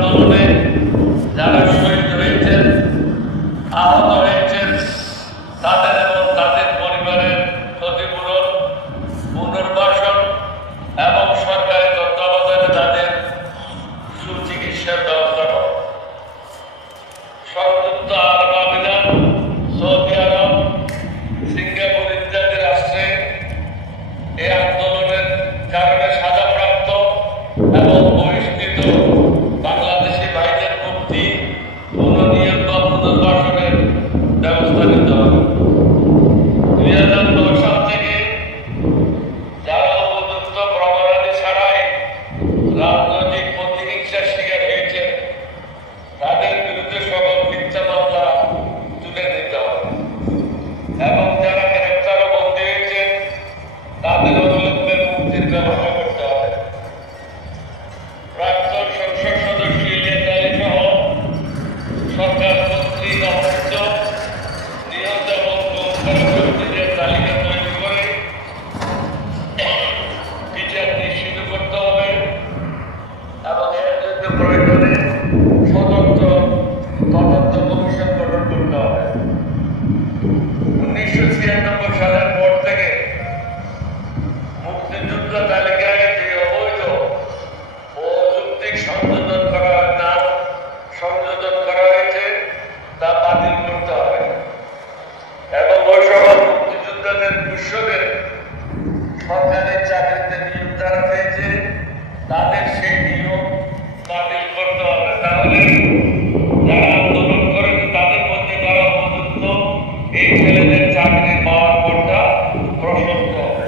আন্দোলনে যারা শহীদ হয়েছেন, আহত হয়েছেন, তাদের এবং তাদের পরিবারের ক্ষতিপূরণ, পুনর্বাসন এবং সরকারি তত্ত্বাবধানে তাদের সুচিকিৎসার ব্যবস্থা করা। সংযুক্ত আরব আমিরাত, সৌদি আরব, সিঙ্গাপুর ইত্যাদি রাষ্ট্রে এই আন্দোলনের কারণে সাজাপ্রাপ্ত এবং বহিষ্কৃত বাংলাদেশি ভাইদের মুক্তি, পুনর্নিয়োগ বা পুনর্বাসনের ব্যবস্থা নিতে হবে। 2009 সাল থেকে যারা উপযুক্ত প্রমাণাদি ছাড়াই রাজনৈতিক প্রতিহিংসার শিকার হয়েছে, তাদের বিরুদ্ধে সকল মিথ্যা মামলা তুলে নিতে হবে এবং যারা গ্রেপ্তার ও বন্দী হয়েছে তাদের অবিলম্বে মুক্তির ব্যবস্থা করতে হবে। প্রাক্তন সংসদ সদস্য ইলিয়াস আলী সহ সরকার মন্ত্রী অবস্থ নিহত এবং গুম করা ব্যক্তিদের তালিকা তৈরি করে বিচার নিশ্চিত করতে হবে এবং এর জন্য প্রয়োজনে স্বতন্ত্র তদন্ত কমিশন গঠন করতে হবে। 1996 সালের পর থেকে মুক্তিযুদ্ধ তালিকায় যে অবৈধ ও অযৌক্তিক সংযোজন করা হয়েছে তা বাতিল করতে হবে এবং ওই সকল মুক্তিযোদ্ধাদের কৃষকের সরকারি চাকরিতে নিয়োগ যারা পেয়েছে তাদের সেই নিয়োগ বাতিল করতে হবে। তাহলে যারা আন্দোলন করেন তাদের মধ্যে যারা উপযুক্ত এই ছেলেদের চাকরি পাওয়ার পরটা প্রশস্ত হবে।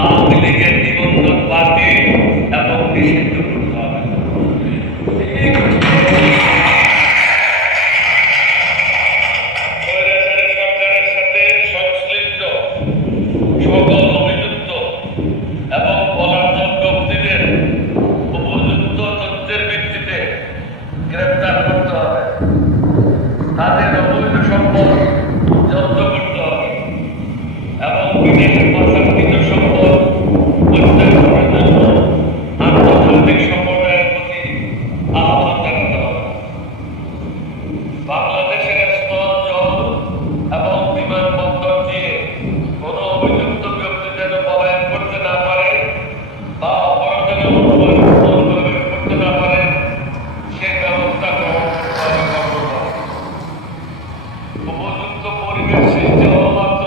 আওয়ামী লীগের নিবন্ধন বাতিল এবং নিষিদ্ধ করতে হবে। সরকারের সাথে সংশ্লিষ্ট সকল অভিযুক্ত এবং পলাতক ব্যক্তিদের উপযুক্ত তথ্যের ভিত্তিতে গ্রেপ্তার করতে হবে। তাদের অবৈধ সম্পদ জব্দ করতে হবে এবং বিদেশে প্রস্তাবিত সম্পদ প্রত্যাহারের জন্য আন্তর্জাতিক সম্প্রদায়ের প্রতি আহ্বান জানাতে হবে। বাংলাদেশের স্থল, জল এবং বিমানবন্দর দিয়ে কোনো অভিযুক্ত ব্যক্তি যেন পলায়ন করতে না পারে বা অপরাধের অনুপ্রবেশ করতে না পারে সে ব্যবস্থা গ্রহণ করতে হবে। উপযুক্ত পরিবেশ সৃষ্টি হওয়া মাত্র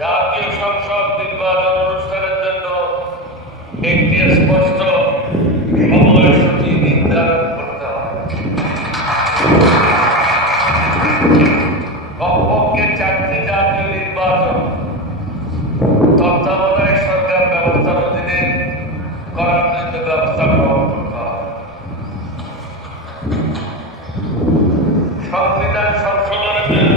জাতীয় সংসদ নির্বাচন অনুষ্ঠানের জন্য একটি স্পষ্ট সময়সূচি নির্ধারণ করতে হবে। কমপক্ষে 4টি জাতীয় নির্বাচন তত্ত্বাবধায়ক সরকার ব্যবস্থার অধীনে করার জন্য ব্যবস্থা গ্রহণ করতে হবে। সংবিধান সংশোধনের জন্য